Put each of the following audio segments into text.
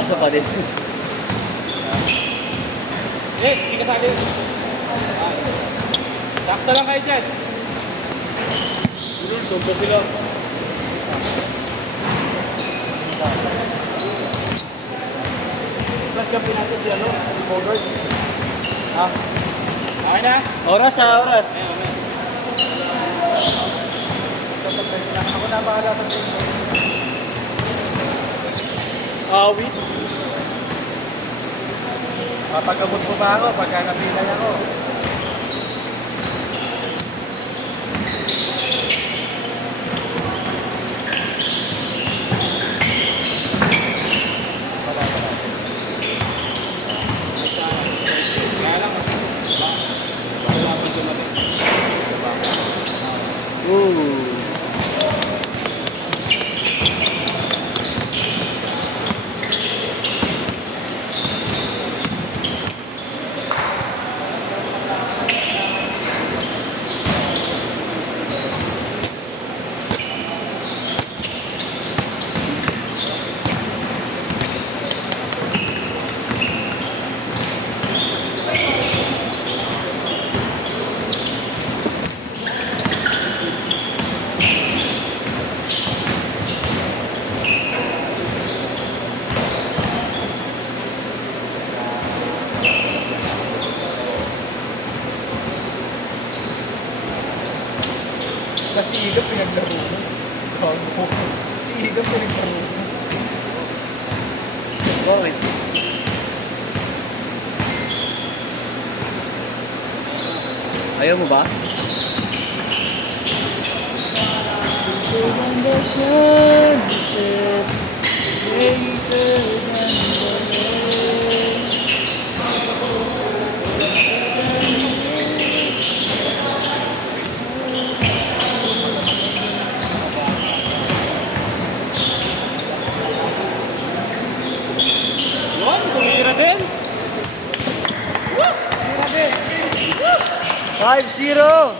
Kaso pa din. Hindi ka sali. Sakto lang kayo dyan. Sobra sila. Plus kapin natin si ano, si Bogart. Okay na? Oras ha, oras. Ako na bahala sa team. Wait. Papagamot mo ba ako pagka napilay ako? Kasi Igap pinaglaro mo. Bago. Si Igap pinaglaro mo. Bakit? Ayaw mo ba? Yun, tumira din. 5-0!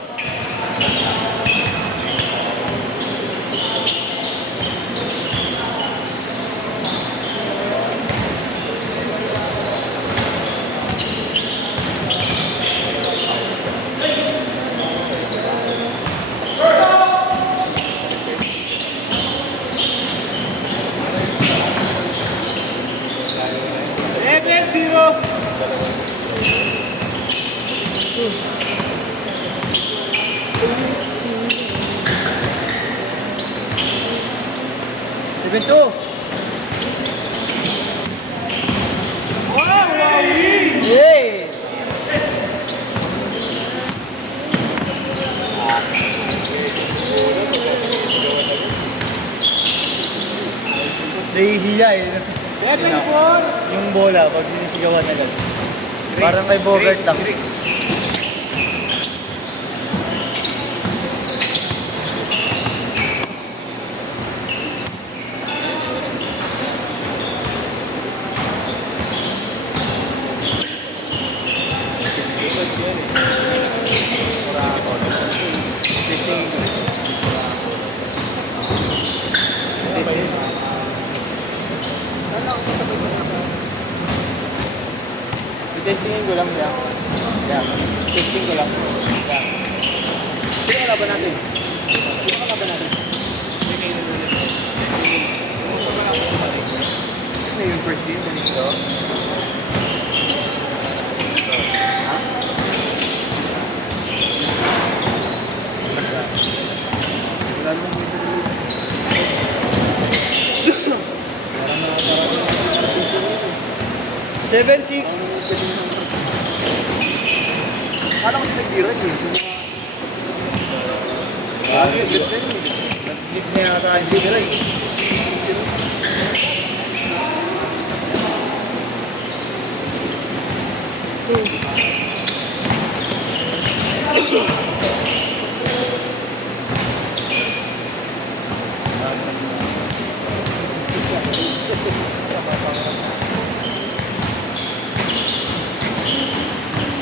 Even two. Yay! Nahihiya eh. 7-4. Yung bola, pag sinisigawan agad. Parang kay Bogart lang. Testingin ko lang yan. Yan. Testing ko lang. Yan. Sino kalaban natin? Sino kalaban natin? Ano yung first game? Ganito? Ha? Wala naman mo ito. 7-6. Kala ko sinagdiran eh. Nag-lead na yata ang sila eh.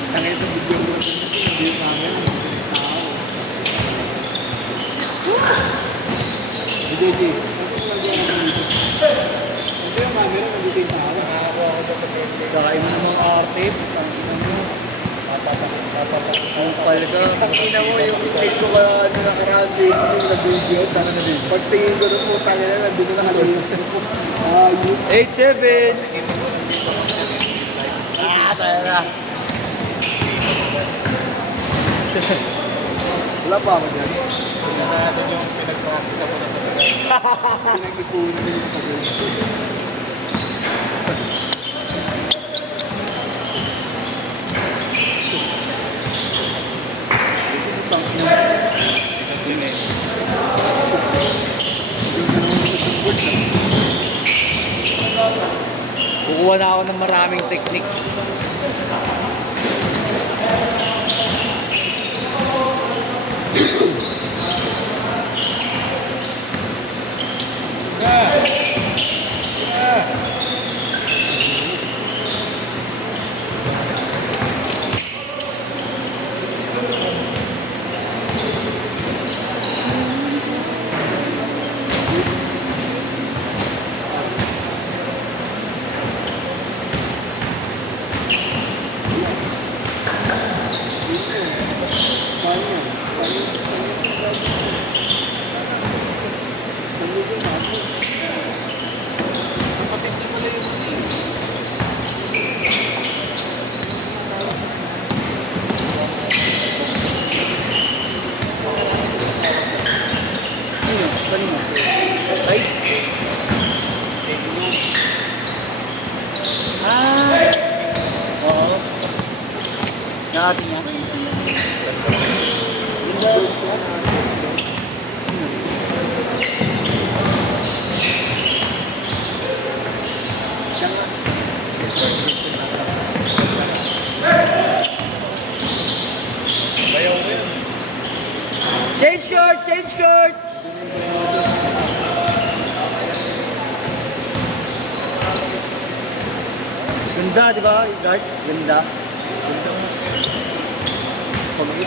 Tangin ito video mo. Hindi namin. DJ. Hindi yung camera, nandito yung tao. Kakain mo namang arte. Kupal ka. Ina mo yung mistake ko ka ano nakaraan din. Yung nag-video. Pagtingin ko ng putang ina, nandun na nakalimutan ko. Ayun. 8-7. Tayo na. Wala pa ako dyan. Natin yung pinag-practice ako na Pinag-ipunan ko yung pagkain. Kukuha na ako ng maraming technique. Oo. Nakati niya. Change short! Change short! Ganda, di ba? Guard, ganda.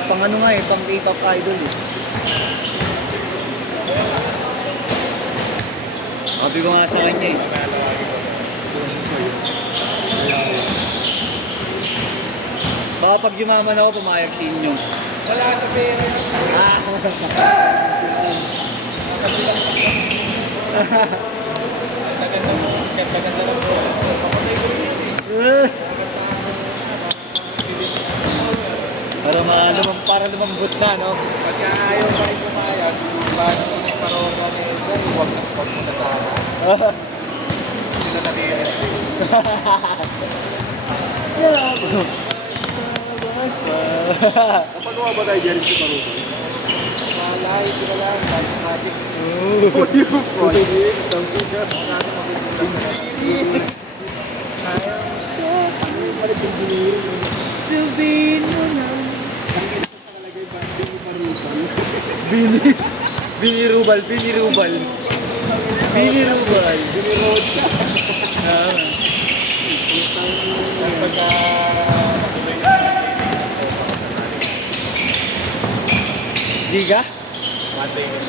Pang ano nga eh, pang K-pop idol eh. Sabi ko nga sa kanya eh. Baka pag yumaman ako, pumayag sa inyo. wala sa pera. Ganda lang po. Para lumambot na, no? Pagka ayaw pa rin pumayag, paano ko na paroon na nito, huwag na pag mo na sana. Sila natira. Napagawa ba tayo dyan si Maruto? Malay, sila lang, matik. Oh, yung project. Tangki ka. Silvino na. Binirubal. Binirubal. Pagka Diga? one day yun.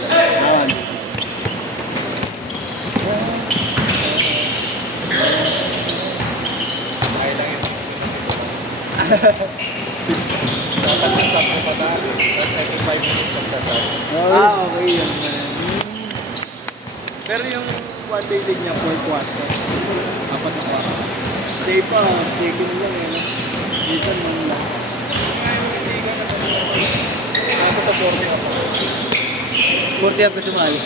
Kaya lang yun. Dapat yung stop mo pa tayo. That's 5 minutes of the time. Okay yan. Pero yung one day league niya, 4 quarter. Apat na quarter. Safe pa, taking lang eh. Minsan nung lang. Nasa sa 40 ako. 40 ako sumali.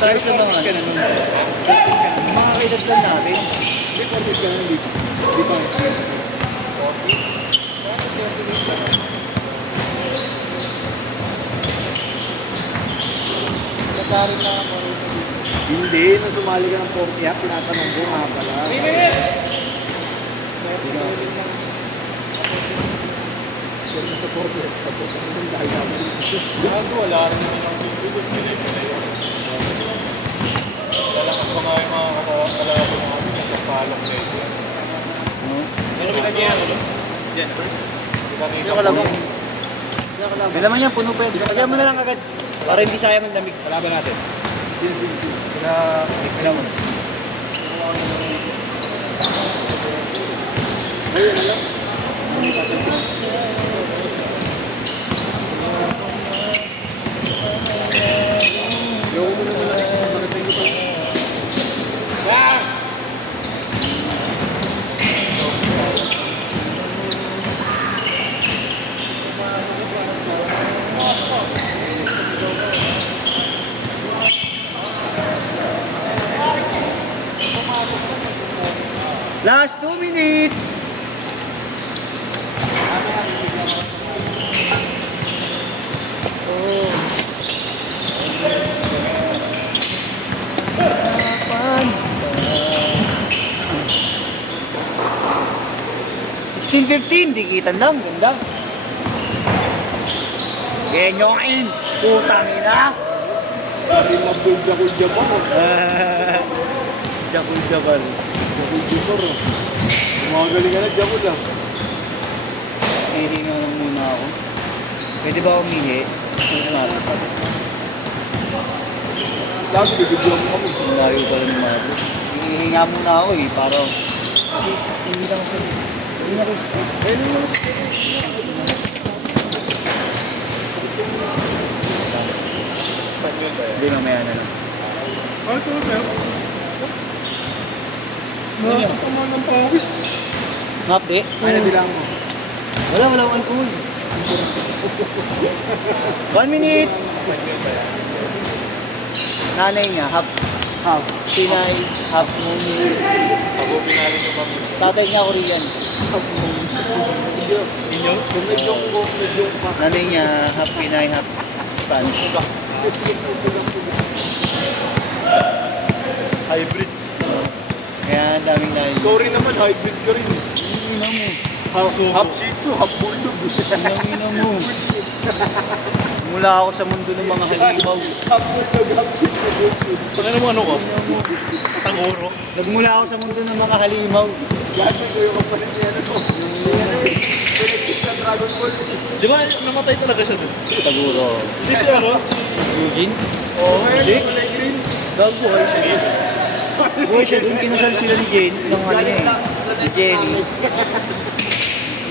Tayo sa mga mga edad lang natin. Hindi, 40 ka lang dito. Di pa. Nagkaroon na ako rin. Hindi, nung sumali ka ng 40 ha, tinatanong ko nga pala. Kaya sa 40, sa 40 dahil namin. Gago, wala rin naman ang bibigod pinay-pinay. Lalakas pa nga yung mga kalabo namin yung kapalok na ito. Ano pinagyan mo? Jennifer? Hindi ko alam. May laman yan, puno pa yan. Lagyan mo na lang agad. Para hindi sayang ang lamig. Kalaban natin. Pina mo. Ayun na lang. Ayoko mo naman lang. Marating ko pa. Last 2 minutes. Oh. 16-15, dikitan lang, ganda. Genyoin, putang ina. Hindi magdulja-kulja pa. Jakul-jakul. Jakul-jakul. Magaling ka na, jakul ah. Hihinga lang muna ako. Pwede ba ako umihi? Lagi bibigyan mo kami. Ang layo pala ni Marlo. Hihinga muna ako eh, para... Kasi hindi lang ako hindi na rin. Hindi, mamaya na lang. Ano ito, sir? Nakakatama ng pawis. Ngapde? Ay, nabilang mo. Wala akong alcohol. 1 minute! Nanay niya, half Pinay, half Muni. Ako pinalo nyo kami. Tatay niya Korean. Inyo? Kumidyong pa. Nanay niya, half Pinay, half Spanish. Hybrid. Kaya ang daming nanay. Ikaw rin naman, hybrid ka rin. Ina mo. Half shih tzu, half bulldog. Ina mo. Mula ako sa mundo ng mga halimaw. Half bulldog, half shih tzu. Pag ano ka? Tanguro. Nagmula ako sa mundo ng mga halimaw. Gagi ko yung kapalit niya na to. Pinagkit sa Dragon Ball. Di ba namatay talaga siya dun? Taguro. Si ano? Eugene? Oo, Hindi. kulay green. Gagbuhay siya. Buhay siya doon, kinasal sila ni Jane. Nung ano niya eh. Ni Jenny.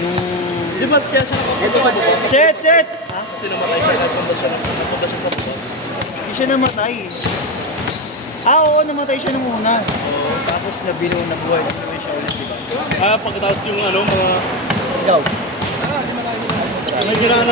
Nung... Di ba kaya siya Ito sa bukod. Set! Ha? kasi namatay siya? Napunta siya sa baba. Hindi siya namatay. Ah, oo, namatay siya nung una. Tapos nabuhay siya ulit, di ba? Pagkatapos yung ano, mga... Ikaw? May ginaan